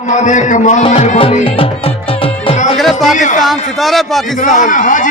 कमाल मेहरबानी अगले पाकिस्तान सितारे पाकिस्तान हाजी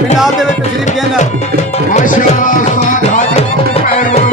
फिलहाल दे विच तशरीफ देना माशाअल्लाह उस्ताद हाजी पहलवान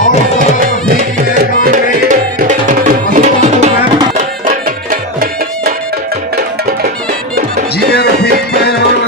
और रफीक पहलवान जी रफीक पहलवान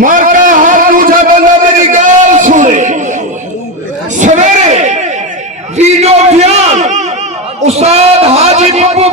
मारका हाथ दूजा बंदा मेरी गाल सुने सवेरे वीडियो बयान उस्ताद हाजी पप्पू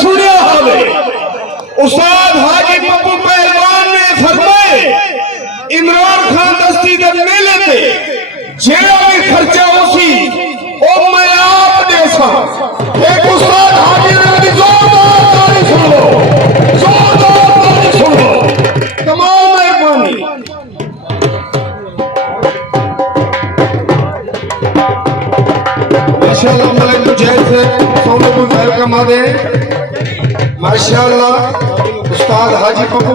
सुनिया होवे उस्ताद हाजी पप्पू पहलवान ने फरमाए इमरान खान दस्ती दे मेले ते जेड़ा भी खर्चा होसी ओ मैं आप देसा एक उस्ताद हाजी ने जोरदार ताली सुनो जोरदार ताली सुनो तमाम मेहरबानी माशाअल्लाह मलिक मुजैद से सोने को वेलकम आदे माशाअल्लाह उस्ताद हाजी पप्पू